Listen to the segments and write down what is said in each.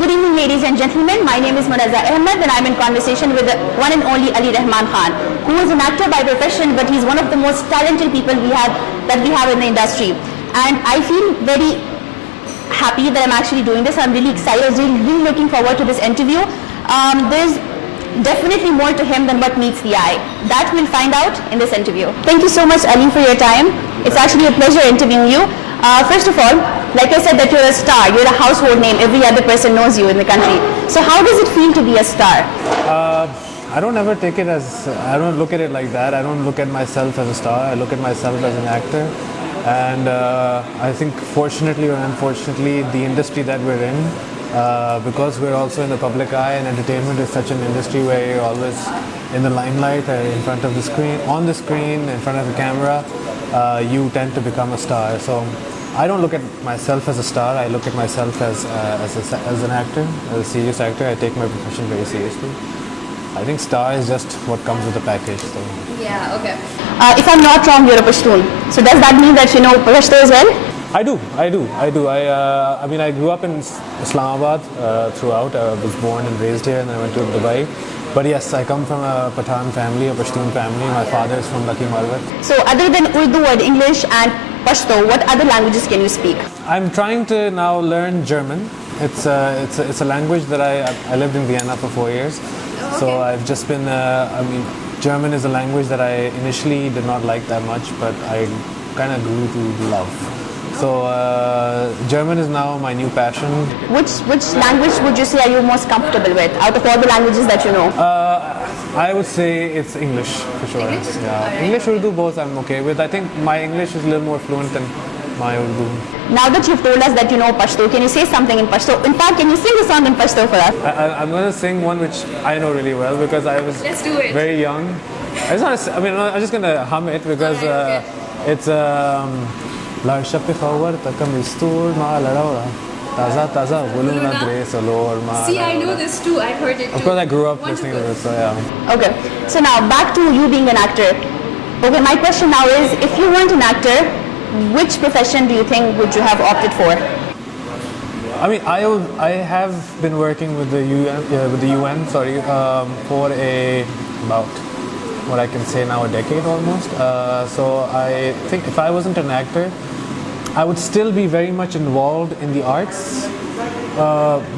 Good evening, ladies and gentlemen. My name is Ahmed, and I'm in conversation with the one and only Ali Rehman Khan, who is an actor by profession, but he's one of the most talented people we have in the industry. And I feel very happy that I'm actually doing this. I'm really excited. Really looking forward to this interview. There's definitely more to him than what meets the eye. That we'll find out in this interview. Thank you so much, Ali, for your time. It's actually a pleasure interviewing you. First of all, like I said, that you're a star. You're a household name. Every other person knows you in the country. So how does it feel to be a star? I don't ever take it as, I don't look at it like that. I don't look at myself as a star. I look at myself as an actor. And I think fortunately or unfortunately, the industry that we're in, because we're also in the public eye, and entertainment is such an industry where you're always in the limelight, in front of the screen, on the screen, in front of the camera, you tend to become a star. So I don't look at myself as a star. I look at myself as an actor, as a serious actor. I take my profession very seriously. I think star is just what comes with the package. So. Yeah, okay. If I'm not wrong, you're a Pashtun. So does that mean that you know Pashto as well? I do. I mean, I grew up in Islamabad throughout. I was born and raised here, and then I went to Dubai. But yes, I come from a Pathan family, a Pashtun family. My father is from Lucky Marwat. So other than Urdu and English and Pashto, what other languages can you speak? I'm trying to now learn German. It's a language that I lived in Vienna for 4 years. Okay. So I've just been, German is a language that I initially did not like that much, but I kind of grew to love. So German is now my new passion. Which language would you say are you most comfortable with out of all the languages that you know? I would say it's English for sure. English? Yeah, Right. English, Urdu, both I'm okay with. I think my English is a little more fluent than my Urdu. Now that you've told us that you know Pashto, can you say something in Pashto? In fact, can you sing a song in Pashto for us? I'm going to sing one which I know really well because I was Let's do it. very young. I'm just going to hum it because Okay. it's Larsha Pikhawar Takamistur Ma Laraura Taza Taza Vuluna Grace Alor Ma. See, I know this too. I've heard it too. Of course, I grew up listening to this, so yeah. Okay, so now back to you being an actor. Okay, my question now is, if you weren't an actor, which profession do you think would you have opted for? I mean, I have been working with the UN, for about what I can say now a decade almost. So I think if I wasn't an actor, I would still be very much involved in the arts.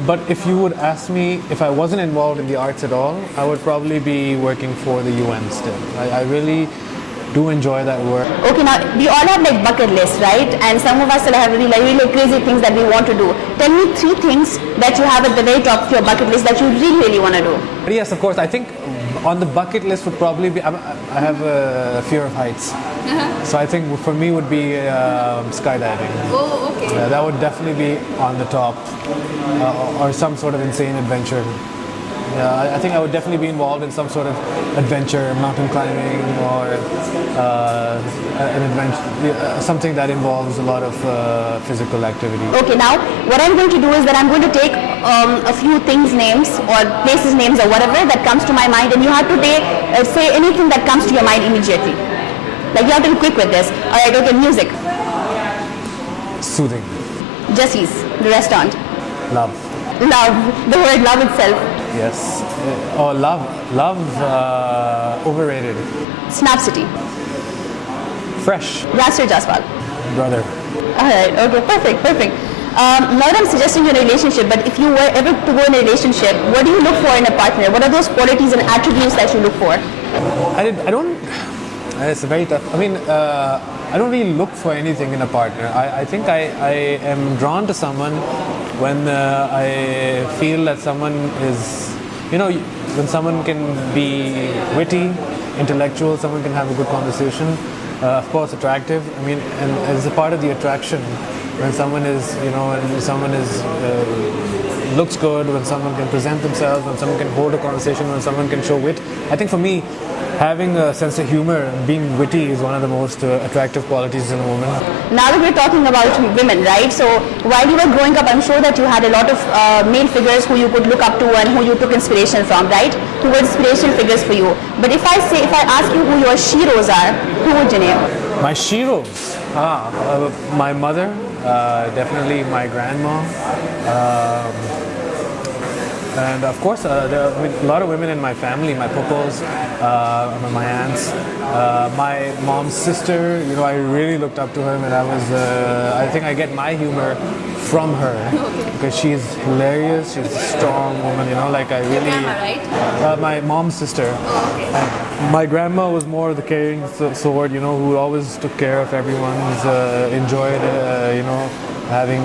But if you would ask me if I wasn't involved in the arts at all, I would probably be working for the UN still. I really do enjoy that work. Okay, now we all have like bucket lists, right? And some of us still have really crazy things that we want to do. Tell me 3 things that you have at the very top of your bucket list that you really want to do. But yes, of course, I think on the bucket list would probably be, I have a fear of heights. So I think for me would be skydiving. Oh, okay. Yeah, that would definitely be on the top, or some sort of insane adventure. Yeah, I think I would definitely be involved in some sort of adventure, mountain climbing, or an adventure, something that involves a lot of physical activity. Okay, now what I'm going to do is that I'm going to take a few things names or places names or whatever that comes to my mind, and you have to say anything that comes to your mind immediately. Like you have to be quick with this. Alright, okay, music. Soothing. Jesse's, the restaurant. Love. Love, the word love itself. Yes. Love. Overrated. Snapcity. Fresh. Yasser Jaswal. Brother. Alright, okay, perfect. Not that I'm suggesting you're in a relationship, but if you were ever to go in a relationship, what do you look for in a partner? What are those qualities and attributes that you look for? I don't. It's very tough. I mean, I don't really look for anything in a partner. I think I am drawn to someone when I feel that someone is, when someone can be witty, intellectual, someone can have a good conversation, of course attractive. I mean, and as a part of the attraction, when someone is, looks good, when someone can present themselves, when someone can hold a conversation, when someone can show wit. I think for me, having a sense of humor and being witty is one of the most attractive qualities in a woman. Now that we're talking about women, right? So while you were growing up, I'm sure that you had a lot of male figures who you could look up to and who you took inspiration from, right? Who were inspirational figures for you. But if I ask you who your sheroes are, who would you name? My sheroes? My mother, definitely my grandma. And of course, there are a lot of women in my family, my popos, my aunts, my mom's sister. You know, I really looked up to her when I was. I think I get my humor from her because she's hilarious. She's a strong woman. You know, like I really. Grandma, right? My mom's sister. Oh, okay. And my grandma was more the caring sort. You know, who always took care of everyone. Enjoyed, you know, having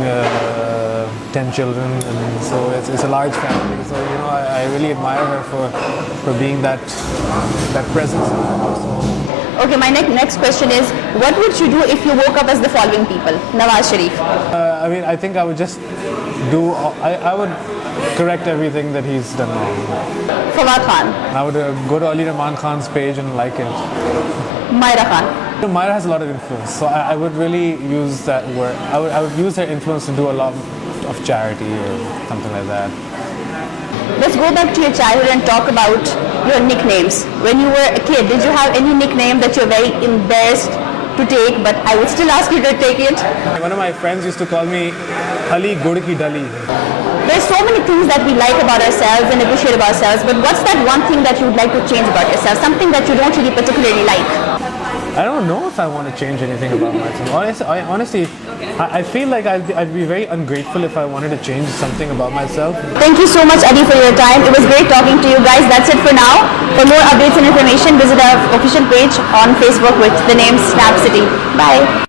10 children, and so it's a large family. So you know, I really admire her for being that presence in the household. Okay, my next question is, what would you do if you woke up as the following people? Nawaz Sharif. I mean, I think I would just do. I would correct everything that he's done wrong. Fawad Khan. I would go to Ali Rehman Khan's page and like it. Myra Khan. Myra has a lot of influence, so I would really use that word. I would use her influence to do a lot of charity or something like that. Let's go back to your childhood and talk about your nicknames. When you were a kid, did you have any nickname that you're very embarrassed to take, but I would still ask you to take it? One of my friends used to call me Ali Gud Ki Dali. There's so many things that we like about ourselves and appreciate about ourselves, but what's that one thing that you would like to change about yourself? Something that you don't really particularly like? I don't know if I want to change anything about myself. Honestly, I feel like I'd be very ungrateful if I wanted to change something about myself. Thank you so much, Adi, for your time. It was great talking to you guys. That's it for now. For more updates and information, visit our official page on Facebook with the name Snapcity. Bye.